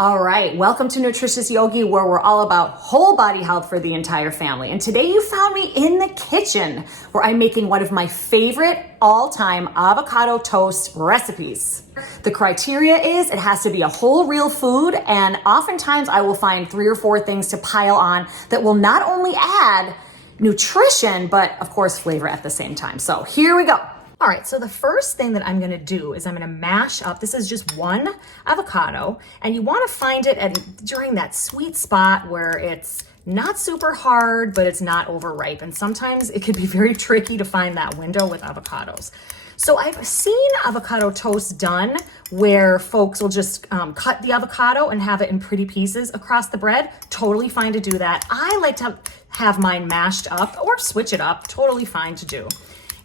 All right, welcome to Nutritious Yogi, where we're all about whole body health for the entire family. And today you found me in the kitchen where I'm making one of my favorite all-time avocado toast recipes. The criteria is it has to be a whole real food, and oftentimes I will find 3 or 4 things to pile on that will not only add nutrition, but of course flavor at the same time. So here we go. All right, so the first thing that I'm gonna do is I'm gonna mash up, this is just 1 avocado, and you wanna find it during that sweet spot where it's not super hard, but it's not overripe. And sometimes it could be very tricky to find that window with avocados. So I've seen avocado toast done where folks will just cut the avocado and have it in pretty pieces across the bread. Totally fine to do that. I like to have mine mashed up or switch it up, totally fine to do.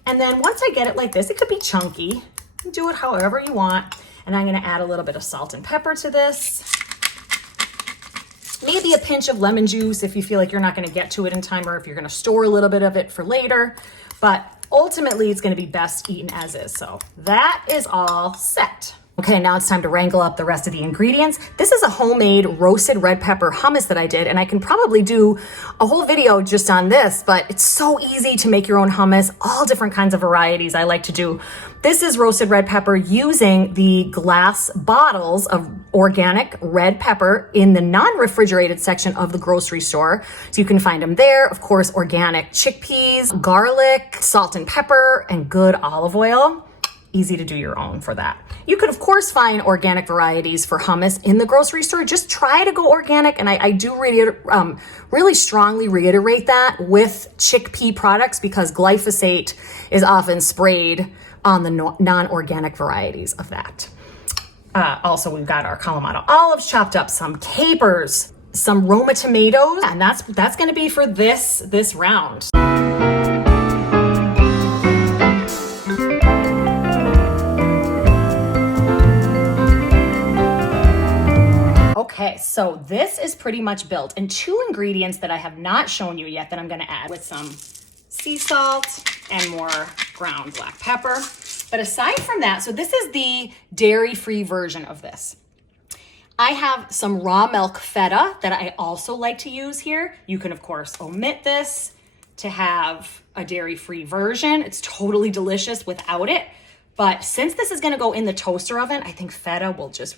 And then once I get it like this, it could be chunky. Do it however you want. And I'm gonna add a little bit of salt and pepper to this. Maybe a pinch of lemon juice if you feel like you're not gonna get to it in time, or if you're gonna store a little bit of it for later. But ultimately, it's gonna be best eaten as is. So that is all set. Okay, now it's time to wrangle up the rest of the ingredients. This is a homemade roasted red pepper hummus that I did, and I can probably do a whole video just on this, but it's so easy to make your own hummus, all different kinds of varieties I like to do. This is roasted red pepper using the glass bottles of organic red pepper in the non-refrigerated section of the grocery store. So you can find them there. Of course, organic chickpeas, garlic, salt and pepper, and good olive oil. Easy to do your own for that. You could, of course, find organic varieties for hummus in the grocery store. Just try to go organic, and I do really strongly reiterate that with chickpea products because glyphosate is often sprayed on the non-organic varieties of that. Also, we've got our Kalamata olives chopped up, some capers, some Roma tomatoes, and that's going to be for this round. Okay, so this is pretty much built. And 2 ingredients that I have not shown you yet that I'm gonna add with some sea salt and more ground black pepper. But aside from that, so this is the dairy-free version of this. I have some raw milk feta that I also like to use here. You can, of course, omit this to have a dairy-free version. It's totally delicious without it. But since this is gonna go in the toaster oven, I think feta will just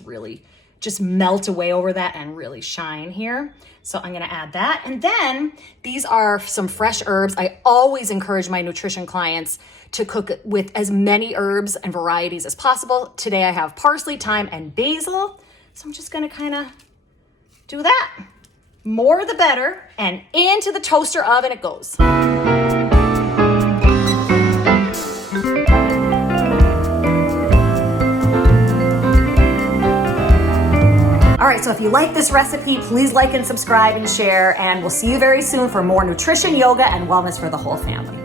melt away over that and really shine here. So I'm gonna add that. And then these are some fresh herbs. I always encourage my nutrition clients to cook with as many herbs and varieties as possible. Today I have parsley, thyme, and basil. So I'm just gonna kind of do that. More the better. And into the toaster oven it goes. All right, so if you like this recipe, please like and subscribe and share, and we'll see you very soon for more nutrition, yoga, and wellness for the whole family.